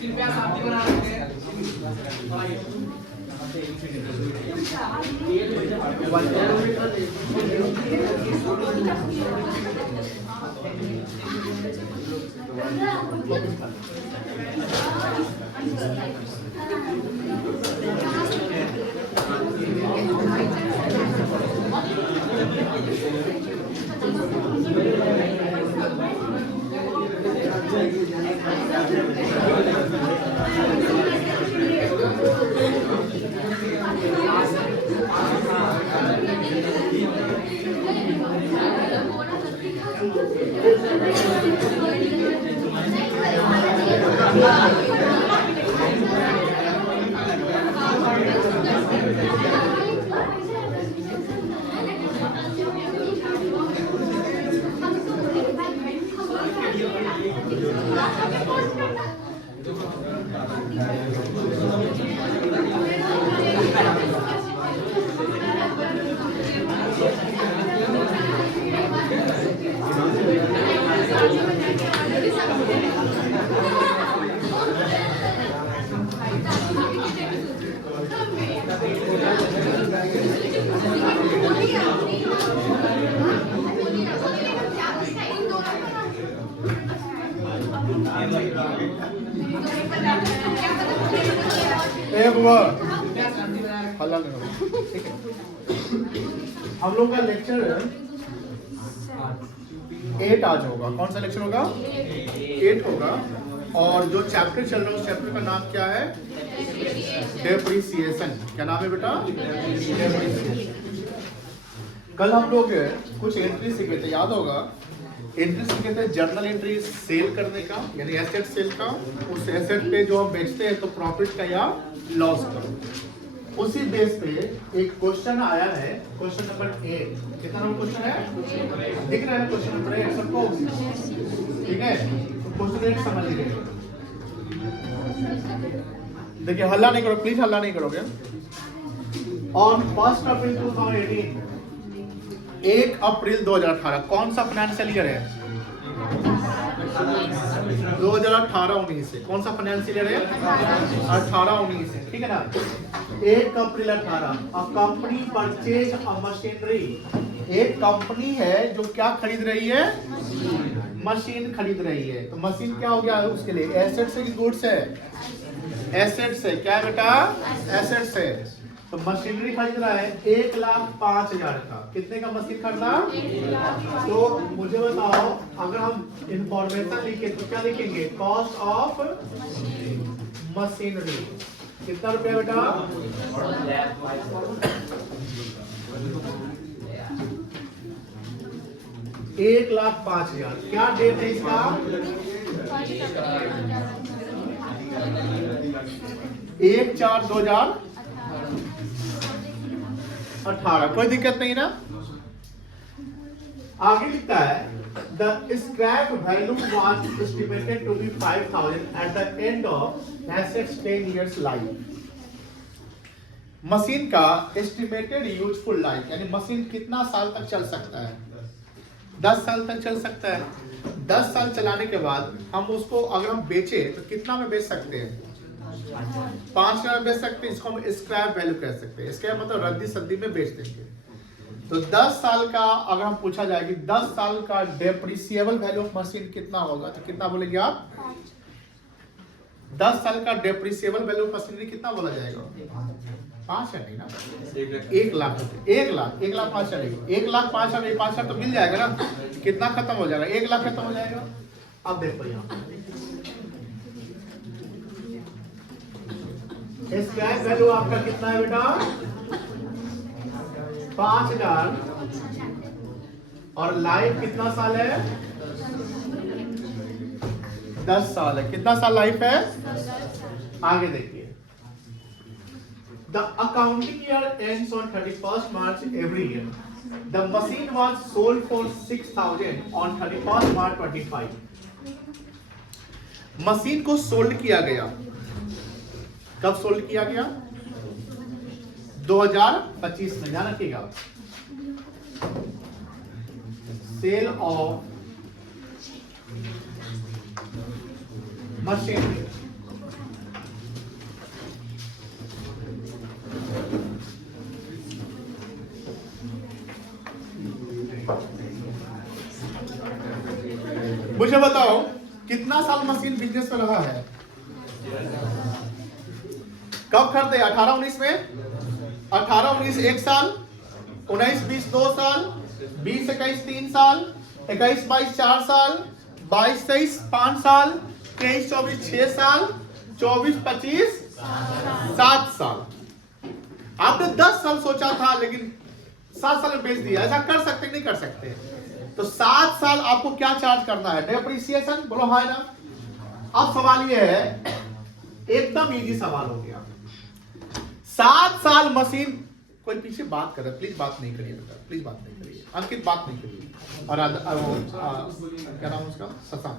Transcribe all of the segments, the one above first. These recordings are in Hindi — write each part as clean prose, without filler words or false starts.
कृपया साथी बना रहे हैं। हल्ला नहीं होगा, ठीक है। हम लोग का लेक्चर 8 आज होगा। कौन सा लेक्चर होगा? 8 होगा। और जो चैप्टर चल रहा है उस चैप्टर का नाम क्या है? डेप्रिसिएशन। क्या नाम है बेटा? डेप्रिसिएशन। कल हम लोग कुछ एंट्री सीखे थे, याद होगा। एंट्री सीखे थे जर्नल एंट्री सेल करने का, यानी एसेट सेल का। उस एसेट पे जो हम बेचते हैं तो प्रॉफिट का या लॉस का। उसी बेस पे एक क्वेश्चन आया है, क्वेश्चन नंबर 8। कितना नंबर क्वेश्चन है? दिख रहा है क्वेश्चन नंबर 8 सबको? ठीक है, तो क्वेश्चन 8 समझ लीजिए। देखिए, हल्ला नहीं करो प्लीज, हल्ला नहीं करोगे। ऑन 1 अप्रैल 2018, 1 अप्रैल 2018 कौन सा फाइनेंशियल ईयर है? 2018-19 से। कौन सा फाइनेंशियल ईयर है? 18-19 से, ठीक है ना। 1 अप्रैल 18, a company purchase a machinery. एक कंपनी है जो क्या खरीद रही है? मशीन खरीद रही है। तो मशीन क्या हो गया उसके लिए? एसेट्स है कि गुड्स है? एसेट्स है। क्या है बेटा? एसेट्स है। तो मशीनरी खरीद रहा है 1,05,000 का। कितने का मशीन खरीदा? तो मुझे बताओ, अगर हम इंफॉर्मेशन लिखे तो क्या लिखेंगे? कॉस्ट ऑफ मशीनरी कितना रुपया बेटा? 1,05,000। क्या डेट है इसका? 1/4/2018। कोई दिक्कत नहीं ना। आगे लिखता है the scrap value was estimated to be 5,000 at the end of assets 10 years life. Machine का एस्टिमेटेड यूजफुल लाइफ, यानी मशीन कितना साल तक चल सकता है? 10 साल तक चल सकता है। 10 साल चलाने के बाद हम उसको अगर हम बेचे तो कितना में बेच सकते हैं? 5,000 में बेच सकते हैं। इसको हम स्क्रैप वैल्यू कह सकते हैं। स्क्रैप मतलब रद्दी सद्दी में बेच देंगे। तो 10 साल का अगर हम पूछा जाए कि 10 साल का डेप्रिसिएबल वैल्यू ऑफ मशीन कितना होगा, तो कितना बोलेंगे आप? 10 साल का डेप्रिसिएबल वैल्यू ऑफ मशीनरी कितना बोला जाएगा? 5,000 नहीं ना, 1,00,000। 1,00,000 5,000 नहीं, 1,00,000 5,000 5,000 तो मिल जाएगा ना। कितना खत्म हो जाएगा? 1,00,000 खत्म हो जाएगा। अब देखो यहाँ स्क्रैप वैल्यू आपका कितना है बेटा? 5,000 और लाइफ कितना साल है? 10 साल है। कितना साल लाइफ है? आगे देखिए, the accounting year ends on 31st March every year. The machine was sold for 6,000 on 31st March 25. Machine को सोल्ड किया गया। कब सोल्ड किया गया? 2025 में। ध्यान रखिएगा, सेल ऑफ मशीनरी। मुझे बताओ कितना साल मशीन बिजनेस में रहा है? कब खरीदे? 18-19 में? 18-19 1 साल, 19-20 2 साल, 20-21 3 साल, 21-22 4 साल, 22-23 5 साल, 23-24 6 साल, 24-25 7 साल। आपने 10 साल सोचा था लेकिन 7 साल में बेच दिया। ऐसा कर सकते नहीं कर सकते? तो 7 साल आपको क्या चार्ज करना है? डेप्रिसिएशन। बोलो हाँ ना। अब सवाल ये है, एकदम इजी सवाल हो गया। 7 साल मशीन, कोई पीछे बात कर रहा है, प्लीज बात नहीं करिए बेटा, प्लीज बात नहीं करिए। अंकित बात नहीं करिए। और क्या नाम उसका? शशांक।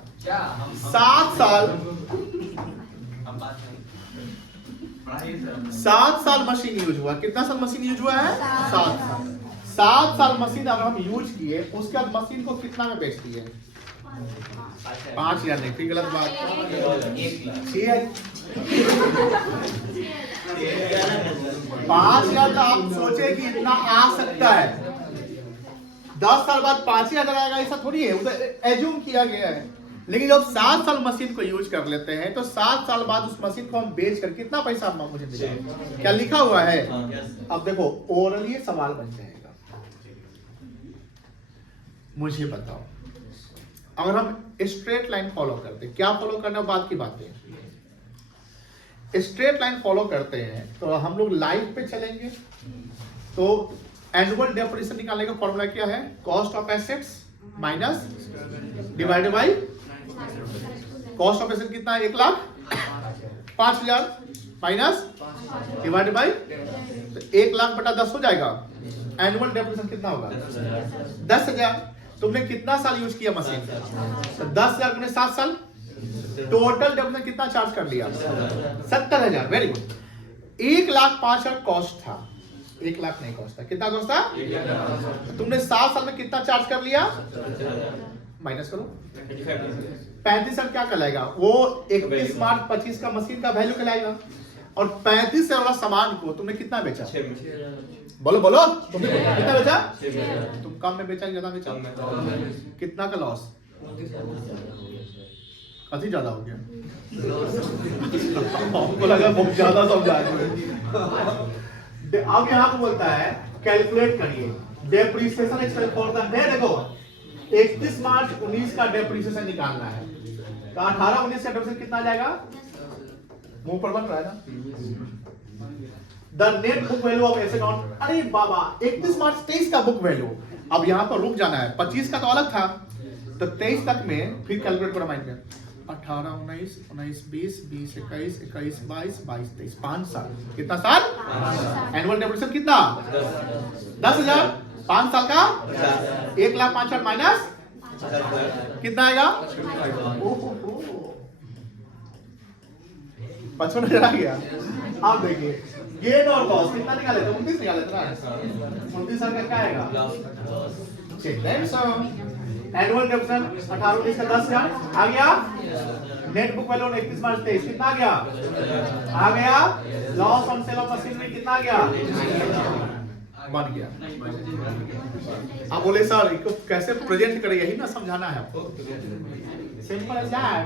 7 साल मशीन यूज हुआ। कितना साल मशीन यूज हुआ है? 7 साल। 7 साल मशीन अगर हम यूज किए, उसके बाद मशीन को कितना में बेच दिए? 5,000 नहीं, फिर गलत बात। 5,000 का आप सोचे कि इतना आ सकता है? 10 साल बाद 5,000 आएगा ऐसा थोड़ी है, उधर एज्यूम किया गया है। लेकिन जब 7 साल मशीन को यूज कर लेते हैं तो 7 साल बाद उस मशीन को हम बेच कर कितना पैसा मुझे मिलेगा? क्या लिखा हुआ है? अब देखो ओरली सवाल बन जाएगा। मुझे बताओ, अगर हम स्ट्रेट लाइन फॉलो करते हैं, क्या फॉलो करना बात की बात है, स्ट्रेट लाइन फॉलो करते हैं तो हम लोग लाइफ पे चलेंगे। तो एनुअल डेप्रिसिएशन निकालने का फॉर्मूला क्या है? Cost of assets minus divided by cost of asset कितना है? 1,05,000 माइनस डिवाइडेड बाय 1,00,000 बटा 10 हो जाएगा। एनुअल डेप्रिसिएशन कितना होगा? 10,000। तुमने कितना साल यूज किया मशीन? तो 10,000 गुने 7 साल, टोटल डेप्रिसिएशन कितना चार्ज कर लिया? 70,000। Very good. 1,05,000 कॉस्ट था, 1,00,000 नहीं कॉस्ट था। कितना कॉस्ट था? 1,00,000। तुमने 7 साल में कितना चार्ज कर लिया? माइनस करो। 35,000 क्या कहलाएगा? वो 31 मार्च 25 का मशीन का वैल्यू कहलाएगा। और 35 वाला सामान को तुमने कितना बेचा? बोलो बोलो, तुमने कितना बेचा? तुम कम में बेचा, ज्यादा बेचा? कितना का लॉस? कभी ज्यादा हो गया? हमको लगा बहुत ज्यादा समझा। अब यहाँ बोलता है कैलकुलेट करिए depreciation expense for the day. देखो 31 मार्च 19 का डेप्रिसिएशन निकालना है तो 18-19 का डेप्रिसिएशन कितना आ जाएगा? मुंह पर बन रहा है ना। The net book value of asset account. अरे बाबा 31 मार्च 23 का बुक वैल्यू। अब यहाँ पर रुक जाना है, 25 का तो अलग था, तो 23 तक में फिर कैलकुलेट करो माइंड में। 18 19 19 20 20 21 21 22 22 23 5 साल। कितना साल? एनुअल डेप्रिसिएशन कितना? 10,000। 5 साल का 1,05,000 माइनस कितना आएगा? 55,000 आ गया। अब देखिए गेन और लॉस कितना निकाले थे? 29 निकाले थे ना। 29 साल का क्या आएगा? Check that. So annual depreciation 18-19 का 10,000 आ गया। नेट बुक वैल्यू 31 मार्च 23 कितना आ गया? आ गया। Loss on sale of machinery कितना आ गया? बन गया। आप बोले सर इसको कैसे प्रेजेंट करें, यही ना समझाना है आपको। Simple as that.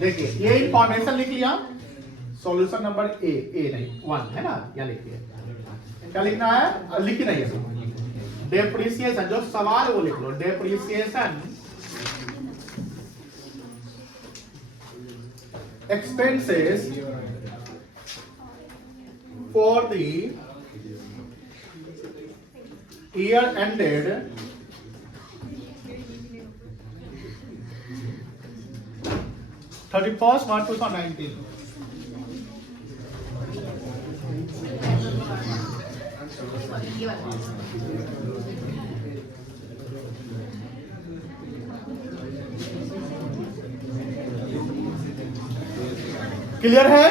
देखिए ये इंफॉर्मेशन लिख लिया। सॉल्यूशन नंबर ए नहीं 1 है ना, क्या लिखिए? क्या लिखना है? लिखी नहीं है। डेप्रिसिएशन जो सवाल है वो लिख लो। Depreciation expenses for the year ended 31st March 2019। Clear है?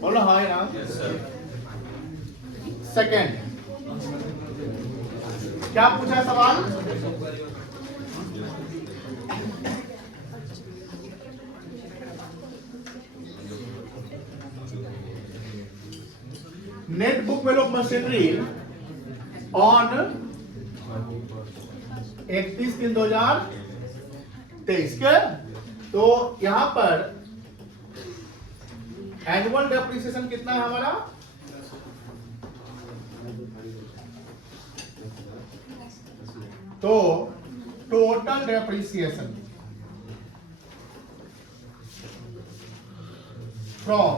बोलो हाँ या ना। सेकेंड क्या पूछा है सवाल? Net book value of machinery on 31/3/2023 के। तो यहां पर एनुअल डेप्रिसिएशन कितना है हमारा? तो टोटल डेप्रिसिएशन फ्रॉम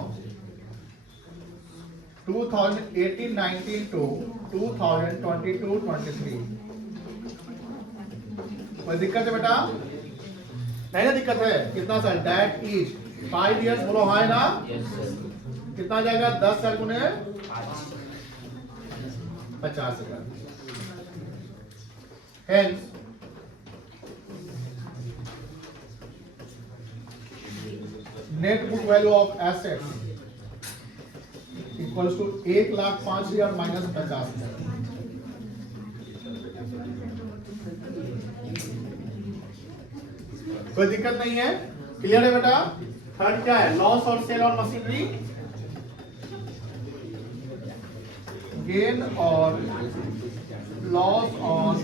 2018-19 to 2022-23। कोई दिक्कत है बेटा? नहीं ना दिक्कत है? कितना सर? दैट इज 5 years, बोलो हाँ ना? कितना जाएगा? 10 साल गुने 50,000। Hence, net book value of assets equals to 1,05,000 minus 50,000। कोई दिक्कत नहीं है? क्लियर है बेटा? थर्ड क्या है? लॉस और सेल ऑन मशीनरी, गेन और loss on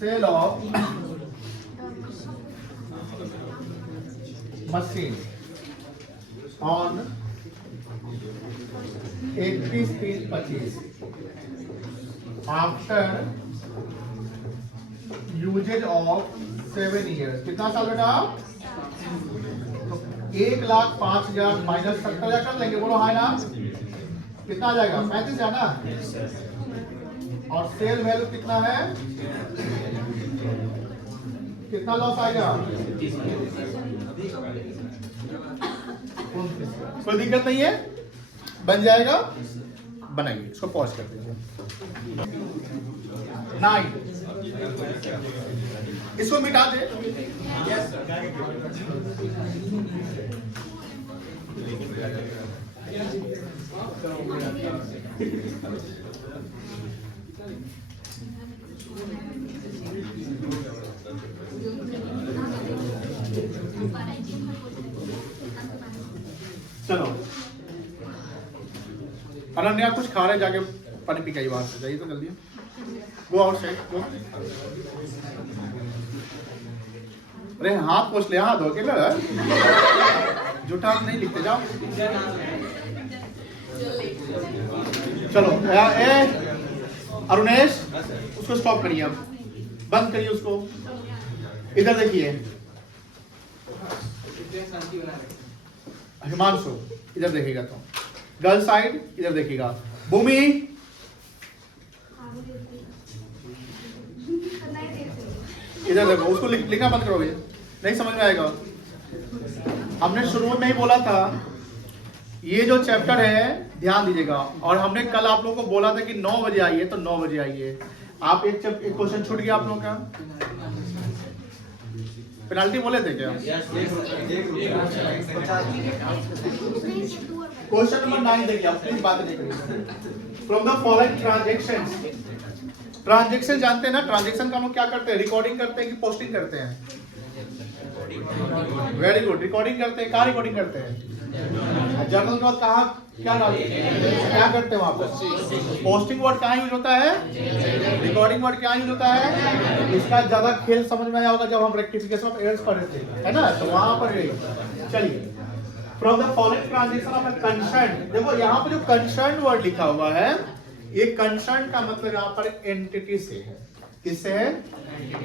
sale of machine on 31/3/25 after usage of 7 years। कितना साल बेटा? 1,05,000 माइनस 70,000 कर लेंगे, बोलो हाँ ना? कितना आ जाएगा? 35,000 ना? और सेल वैल्यू कितना है? कितना लॉस आएगा? कोई दिक्कत नहीं है? बन जाएगा? बनाइए, इसको पॉज कर दीजिए। 9 इसको मिटा दे। चलो अनन्या कुछ खा रहे, जाके पानी पी के बाहर से जाइए तो जल्दी। गो आउटसाइड गो। अरे हाथ पोछ ले, हाथ धो के ना, झूठा हाथ नहीं लिखते जाओ। चलो ए अरुणेश उसको स्टॉप करिए, अब बंद करिए उसको। इधर देखिए हिमांशु, इधर देखिएगा तो गर्ल साइड, इधर देखिएगा। भूमि इधर देखो, उसको लिखना बंद करोगे, नहीं समझ में आएगा। हमने शुरू में ही बोला था ये जो चैप्टर है ध्यान दीजिएगा, और हमने कल आप लोगों को बोला था कि 9 बजे आइए, तो 9 बजे आइए। आप एक क्वेश्चन छूट गया आप लोगों का, पेनाल्टी बोले थे क्या? क्वेश्चन नंबर 9 देखिए, आप प्लीज बात नहीं करिए। From the following transactions, transaction जानते हैं ना? ट्रांजैक्शन का हम लोग क्या करते हैं? रिकॉर्डिंग करते हैं कि पोस्टिंग करते हैं? वेरी गुड, रिकॉर्डिंग करते हैं। कहाँ रिकॉर्डिंग करते हैं? जर्नल के बाद कहाँ क्या डालते हैं? क्या करते हैं वहां पर? पोस्टिंग वर्ड कहाँ यूज होता है? रिकॉर्डिंग वर्ड क्या यूज होता है? इसका ज्यादा खेल समझ में आया होगा जब हम रेक्टिफिकेशन ऑफ एरर्स पढ़े थे, है ना? तो वहां पर चलिए, from the following transaction of concern, देखो यहाँ पर जो कंसर्न वर्ड लिखा हुआ है, ये कंसर्न का मतलब यहाँ पर एंटिटी से है। किससे है?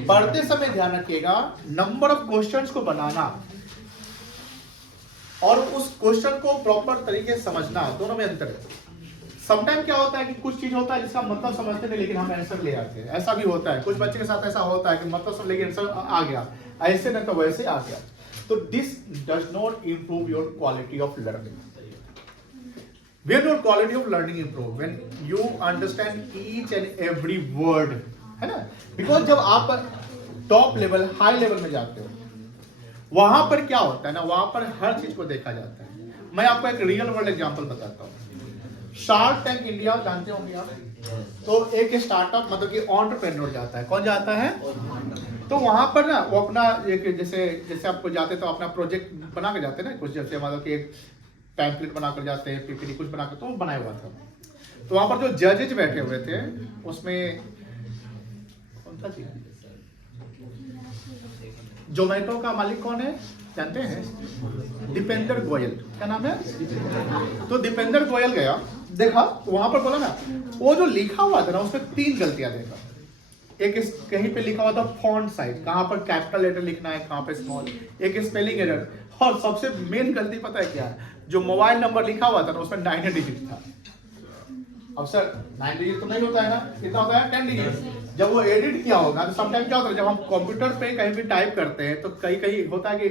पढ़ते समय ध्यान रखिएगा, नंबर ऑफ क्वेश्चंस को बनाना और उस क्वेश्चन को प्रॉपर तरीके से समझना, दोनों में अंतर है। समटाइम क्या होता है कि कुछ चीज होता है जिसका मतलब समझते नहीं लेकिन हम आंसर ले आते हैं, ऐसा भी होता है। कुछ बच्चे के साथ ऐसा होता है कि मतलब समझ लेकिन आंसर आ गया, ऐसे नहीं तो वैसे आ गया। तो this does not improve your quality of learning. When your quality of learning improve, when you understand each and every word, है ना? Because जब आप टॉप लेवल, हाई लेवल में जाते हो, वहां पर क्या होता है ना, वहां पर हर चीज को देखा जाता है। मैं आपको एक रियल वर्ल्ड एग्जांपल बताता हूँ। शार्क टैंक इंडिया जानते होंगे आप, तो एक स्टार्टअप मतलब कि एंटरप्रेन्योर जाता है। कौन जाता है? तो वहां पर ना वो अपना एक जैसे आपको जाते तो अपना प्रोजेक्ट बना के जाते हैं ना, कुछ जैसे मतलब कि एक पैम्पलेट बनाकर जाते हैं, पीपीटी कुछ बनाकर, तो वो बनाया हुआ था। तो वहां पर जो जजेज बैठे हुए थे उसमें कौन था जी, जोमेटो का मालिक कौन है जानते हैं? दीपेंद्र गोयल। क्या नाम है? तो दीपेंद्र गोयल गया, देखा वहां पर, बोला ना वो जो लिखा हुआ था ना उसमें 3 गलतियां देखा। एक कहीं पे लिखा हुआ था फॉन्ट साइज, कहाँ पर कैपिटल लेटर लिखना है, कहाँ पे स्मॉल, एक स्पेलिंग एरर, और सबसे मेन गलती पता है क्या है? जो मोबाइल नंबर लिखा हुआ था ना उसमें 9 डिजिट था। अब सर 9 डिजिट तो नहीं होता है ना, कितना होता है? 10 डिजिट। जब वो एडिट किया होगा तो समटाइम क्या होता है, जब हम कंप्यूटर पे कहीं भी टाइप करते हैं तो कहीं कहीं होता है कि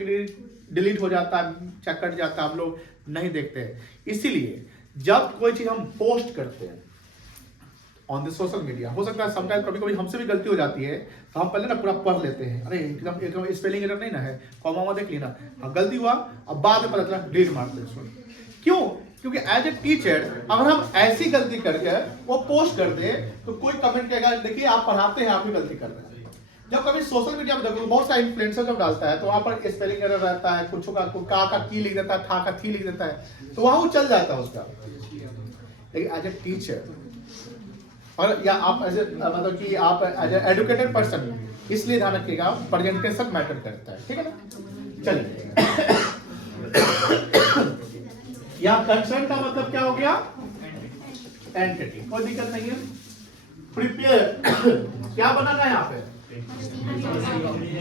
डिलीट हो जाता है, चेक कट जाता है, हम लोग नहीं देखते हैं। इसीलिए जब कोई चीज हम पोस्ट करते हैं ऑन द सोशल मीडिया, हो सकता है समटाइम कभी कभी हमसे भी गलती हो जाती है, तो हम पहले ना पूरा पढ़ लेते हैं, अरे एकदम स्पेलिंग एरर नहीं ना है, कॉमा देख ली ना, हाँ गलती हुआ, अब बाद में पता चला डिलीट मारते हैं। क्यों? क्योंकि एज ए टीचर अगर हम ऐसी गलती करके वो पोस्ट कर दे तो कोई कमेंट करेगा देखिए आप पढ़ाते हैं, आप भी गलती कर रहे हैं। जब कभी सोशल मीडिया में देखो बहुत सारे इन्फ्लुएंसर जब डालता है तो वहां पर स्पेलिंग एरर रहता है, कुछ का की लिख देता है, ठा का थी लिख देता है, तो वहां वो चल जाता है उसका। लेकिन एज ए टीचर और या आप एज ए मतलब कि आप एज ए एजुकेटेड पर्सन, इसलिए ध्यान रखिएगा प्रेजेंटेशन मैटर करता है, ठीक है ना। चलिए यहाँ कंसर्न का मतलब क्या हो गया? एंटिटी, कोई दिक्कत नहीं है। प्रिपेयर क्या बनाना है यहाँ पे?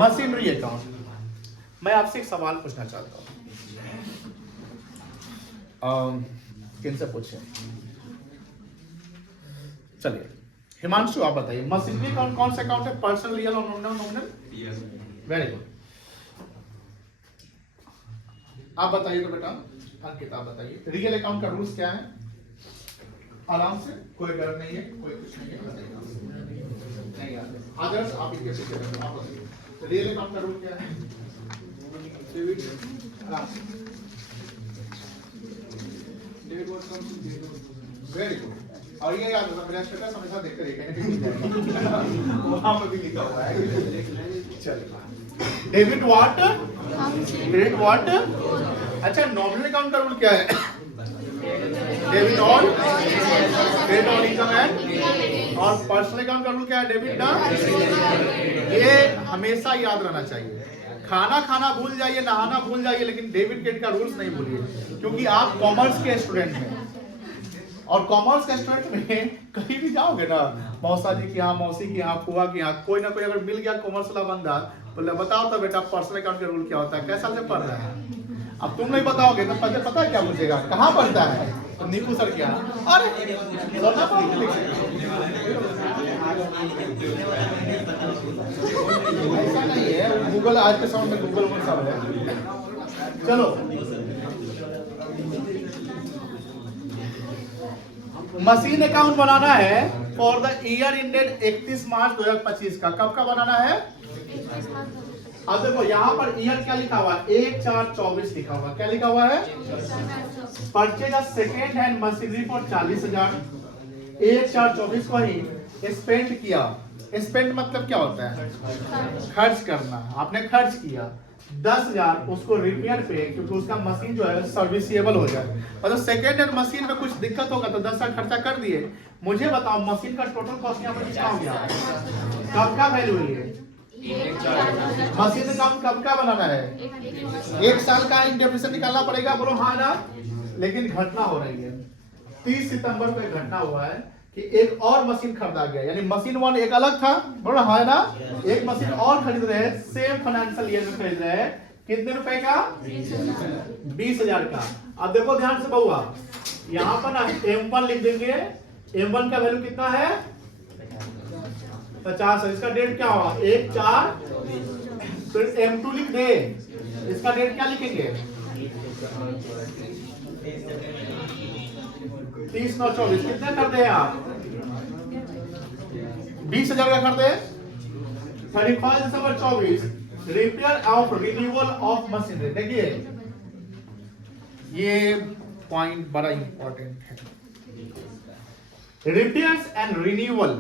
Machinery account. मैं आपसे एक सवाल पूछना चाहता हूँ, किनसे पूछे? चलिए हिमांशु आप बताइए, मशीनरी अकाउंट कौन सा अकाउंट है? पर्सनल, रियल और नॉमिनल? Very good. आप बताइए तो बेटा, किताब बताइए, रियल अकाउंट का रूल्स क्या है? आराम से, कोई डर नहीं है, कोई कुछ नहीं है, नहीं आते आदर्श आप इनके पीछे बैठो, आप बताइए रियल अकाउंट का रूल क्या है? Very good. और ये याद होगा मेरा स्टेटस हमेशा देखते रहिए, वहां पर भी लिखा हुआ है। चलिए डेबिट व्हाट, क्रेडिट व्हाट। अच्छा नॉमिनल अकाउंट का रूल क्या है? Debit on, credit on income and, और पर्सनल अकाउंट का रूल क्या है? डेबिट ना। ये हमेशा याद रहना चाहिए। खाना खाना भूल जाइए, नहाना भूल जाइए, लेकिन डेबिट क्रेडिट का रूल्स नहीं भूलिए, क्योंकि आप कॉमर्स के स्टूडेंट हैं और कॉमर्स के स्टूडेंट में कहीं भी जाओगे ना, मौसा जी के यहाँ, मौसी के यहाँ, फुआ के यहाँ, कोई ना कोई अगर मिल गया कॉमर्स वाला बंदा, बोले बताओ तो बेटा पर्सनल अकाउंट का रूल क्या होता है, कैसा से पढ़ रहा है? अब तुम नहीं बताओगे तो पता पता क्या पूछेगा, कहाँ पढ़ता है? तो नीकू सर क्या? अरे ऐसा नहीं है, गूगल आज के समय में गूगल में सब है। चलो मशीन अकाउंट बनाना है फॉर द ईयर इंडेड 31 मार्च 2025 का। कब का बनाना है? अब देखो यहाँ पर ईयर क्या लिखा हुआ है? 1/4/24 लिखा हुआ। क्या लिखा हुआ है? Purchase of second hand machinery for 40,000। 1/4/24 को ही स्पेंड किया। स्पेंड मतलब क्या होता है? खर्च करना। आपने खर्च किया 10,000 उसको रिपेयर पे, क्योंकि उसका मशीन जो है सर्विसेबल हो जाए। मतलब सेकेंड हैंड मशीन में कुछ दिक्कत होगा तो 10,000 खर्चा कर दिए। मुझे बताओ मशीन का टोटल कॉस्ट यहाँ पर कितना हो गया? कब का वैल्यू है? मशीन का कब का बनाना है? 1 साल का इंडेप्रिसिएशन निकालना पड़ेगा। बोलो हाँ ना। लेकिन घटना हो रही है, 30 सितंबर को एक घटना हुआ है कि एक और मशीन खरीदा गया, यानी मशीन 1 एक अलग था, बोलो हाँ ना। एक मशीन और खरीद रहे हैं, सेम फाइनेंशियल ईयर में खरीद रहे हैं। कितने रुपए का? 20,000 का। अब देखो ध्यान से बहुआ, यहाँ पर ना M1 लिख देंगे। M1 का वैल्यू कितना है? 50 है। इसका डेट क्या होगा? 1/4। फिर M2 लिख दे, इसका डेट क्या लिखेंगे? 30/9/24। कितने कर दे आप? 20,000 का कर दे। 31 दिसंबर 24 repair of renewal of machinery. देखिए ये पॉइंट बड़ा इंपॉर्टेंट है, रिपेयर्स एंड रिन्यूअल।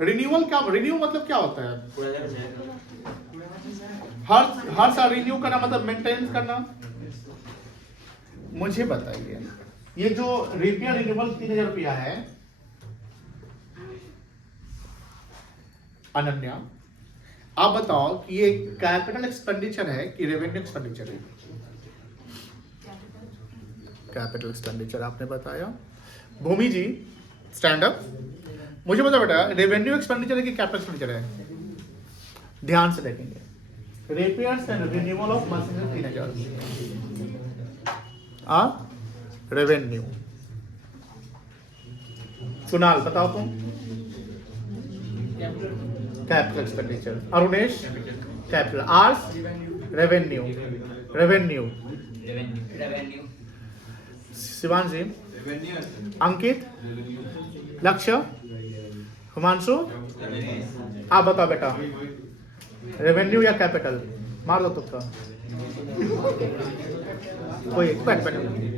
रिन्यूअल क्या? रिन्यू मतलब क्या होता है? हर साल रिन्यू करना मतलब मेंटेन करना। मुझे बताइए, ये जो रिपेयर रिन्यूअल 3000 रुपया है, अनन्या आप बताओ कि ये कैपिटल एक्सपेंडिचर है कि रेवेन्यू एक्सपेंडिचर है? कैपिटल एक्सपेंडिचर आपने बताया। भूमि जी स्टैंड अप, मुझे बताओ बेटा रेवेन्यू एक्सपेंडिचर है कि कैपिटल एक्सपेंडिचर है? ध्यान से देखेंगे, repairs and renewal of machinery 3000, revenue. Kunal बताओ तुम। Capital expenditure. अरुणेश कैपिटल। आर्स रेवेन्यू, रेवेन्यू। शिवांशी, अंकित, लक्ष्य, हिमांशु, आप बताओ बेटा रेवेन्यू या कैपिटल? मार दो तुक्का,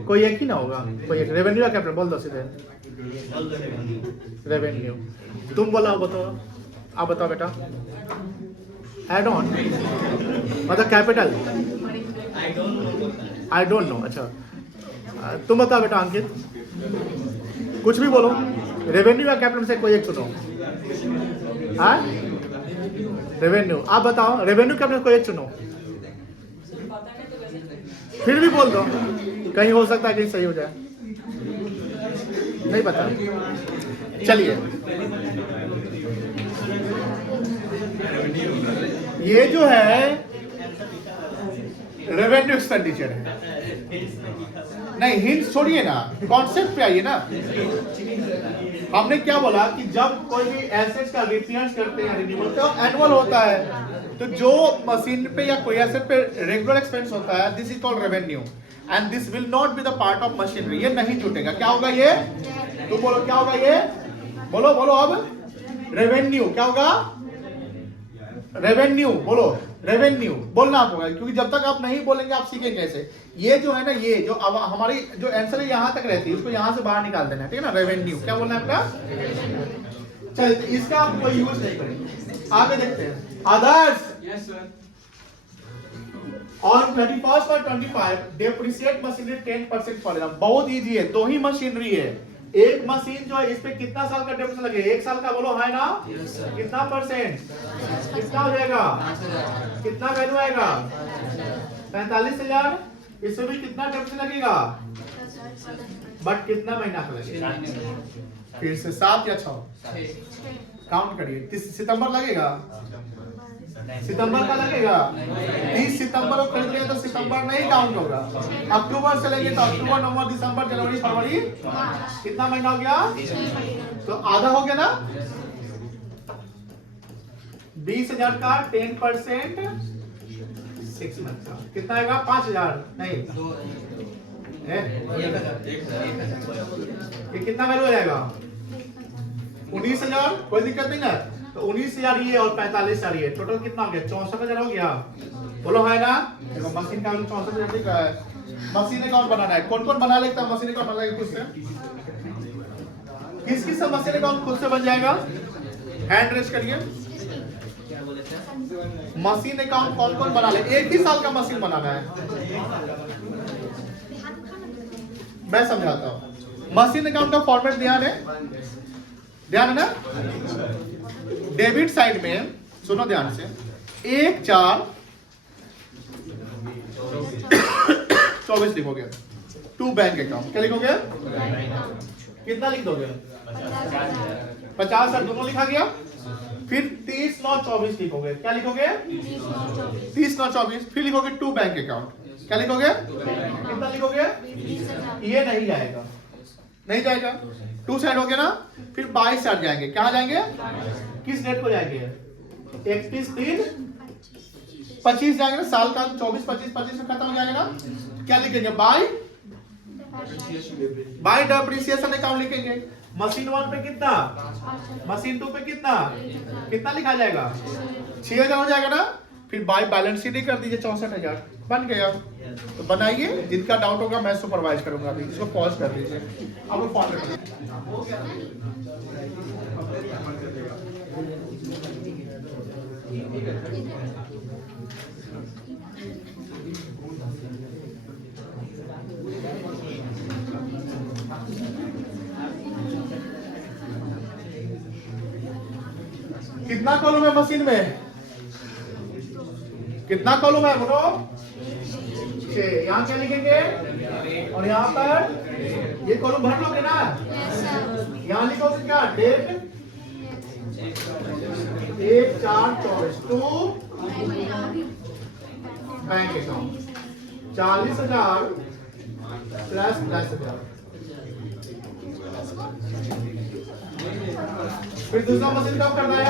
कोई एक ही ना होगा, कोई एक। रेवेन्यू या कैपिटल बोल दो सीधे। रेवेन्यू। तुम बोला बताओ, आप बताओ बेटा। एड ऑन मतलब कैपिटल? I don't know. अच्छा तुम बताओ बेटा अंकित, कुछ भी बोलो, रेवेन्यू या कैपिटल से कोई एक चुनो। हाँ रेवेन्यू। आप बताओ रेवेन्यू कैपिटल कोई एक चुनो, फिर भी बोल दो, कहीं हो सकता है कहीं सही हो जाए। नहीं पता, चलिए ये जो है रेवेन्यू एक्सपेंडिचर है। नहीं हिंट छोड़िए ना, कॉन्सेप्ट पे आइए ना। हमने क्या बोला कि जब कोई भी एसेट्स का रिपेयर्स करते हैं रिन्यूअल तो एनुअल होता है, तो जो मशीन पे या कोई एसेट पे रेगुलर एक्सपेंस होता है this is called revenue and this will not be the part of machinery. ये नहीं जुटेगा। क्या होगा ये? तो बोलो क्या होगा ये? बोलो बोलो अब। रेवेन्यू। क्या होगा? रेवेन्यू। बोलो रेवेन्यू बोलना आप होगा, क्योंकि जब तक आप नहीं बोलेंगे आप सीखेंगे कैसे। ये जो है ना, ये जो अब हमारी जो आंसर है यहाँ तक रहती है, उसको यहाँ से बाहर निकाल देना है, ठीक है ना। रेवेन्यू क्या बोलना है आपका? चलिए इसका आप कोई यूज नहीं करेंगे। आगे देखते हैं। अदर्स ऑन 31st और 25 डेप्रिसिएट मशीनरी 10% पड़ेगा। बहुत इजी है, दो ही मशीनरी है। एक मशीन जो है इस पे कितना साल का डेप्रिसिएशन लगेगा? 1 साल का। बोलो है ना? कितना परसेंट? कितना हो जाएगा? कितना वैल्यू आएगा? 45,000। इसमें भी कितना डेप्रिसिएशन लगेगा? बट कितना महीना का लगेगा? फिर से 7 या 6 काउंट करिए। सितंबर लगेगा? सितंबर का लगेगा। 30 सितंबर को खरीद लिया तो सितंबर नहीं काउंट होगा। अक्टूबर से लेंगे तो अक्टूबर नवंबर दिसंबर जनवरी फरवरी, कितना महीना हो गया? तो आधा हो गया ना। 20,000 का 10% 6 मंथ का कितना आएगा? 5,000 नहीं, ये कितना वैल्यू हो जाएगा? 19,000। कोई दिक्कत नहीं ना। तो 19,000 ये और 45,000 ये, टोटल कितना हो गया? 64,000 हो गया। बोलो है ना? देखो मशीन का 64,000 लिखा है। मशीन अकाउंट बनाना है। कौन कौन बना लेता है मशीन अकाउंट? बना लेगा खुद से? किस किस से मशीन अकाउंट खुद से बन जाएगा? हैंड रेज करिए। मशीन अकाउंट कौन कौन बना ले? एक ही साल का मशीन बनाना है। मैं समझाता हूं। मशीन अकाउंट का फॉर्मेट ध्यान है? ध्यान है ना? डेबिट साइड में सुनो ध्यान से, 1/4/24 लिखोगे। 2 बैंक अकाउंट क्या लिखोगे? कितना लिख दोगे? 50 और दोनों लिखा गया। फिर 30/9/24 लिखोगे। क्या लिखोगे? 30/9/24। फिर लिखोगे 2 बैंक अकाउंट। क्या लिखोगे? कितना लिखोगे? ये नहीं जाएगा, नहीं जाएगा। 2 साइड हो गया ना। फिर 22 साइड जाएंगे। कहाँ जाएंगे? किस डेट को जाएंगे? 31/3/25 जाएंगे ना। साल का 24/25/25 में खत्म हो जाएगा ना। क्या लिखेंगे? बाय डेप्रिसिएशन अकाउंट लिखेंगे। मशीन 1 पे कितना? मशीन 2 पे कितना? कितना लिखा जाएगा? 6,000 हो जाएगा ना। फिर बाय बैलेंस शीट ही कर दीजिए। 64,000 बन गया। तो बनाइए, जिनका डाउट होगा मैं सुपरवाइज करूंगा। अभी इसको पॉज कर दीजिए। अब हो गया। कितना कॉलम है मशीन में? कितना कॉलम है बोलो? 6। यहाँ क्या लिखेंगे? और यहाँ पर ये कॉलम भर लोगे ना? यहाँ लिखोगे क्या? Date 1/4/24 to bank account 40,000 plus 10,000। फिर दूसरा मशीन कब करना है?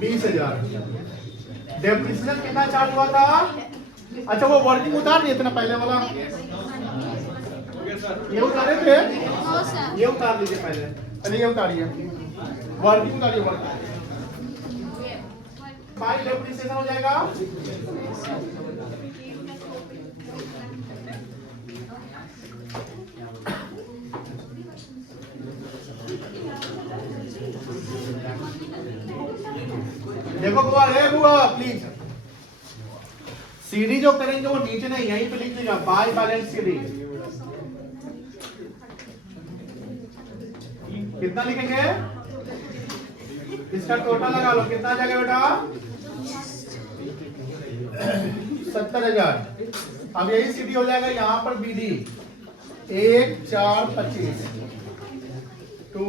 20,000। डेप्रिसिएशन कितना चार्ज हुआ था? अच्छा वो वर्किंग उतार दिए थे ना पहले वाला, ये उतारे थे, ये उतार लीजिए पहले, पहले ये उतारिए, वर्किंग उतारिए, वर्किंग 5 डेप्रिसिएशन हो जाएगा। देखो बुआ, है बुआ प्लीज, सीडी जो करेंगे वो नीचे नहीं, यहीं पे लिख लीजिएगा बाय बैलेंस सीडी। कितना लिखेंगे? इसका टोटल लगा लो, कितना आ जाएगा बेटा? 70,000। अब यही सीडी हो जाएगा, यहाँ पर बीडी 1/4/25 टू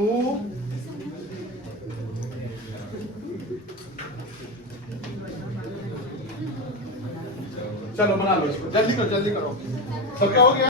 चलो बना लो इसको, जल्दी करो, जल्दी करो। सब क्या हो गया?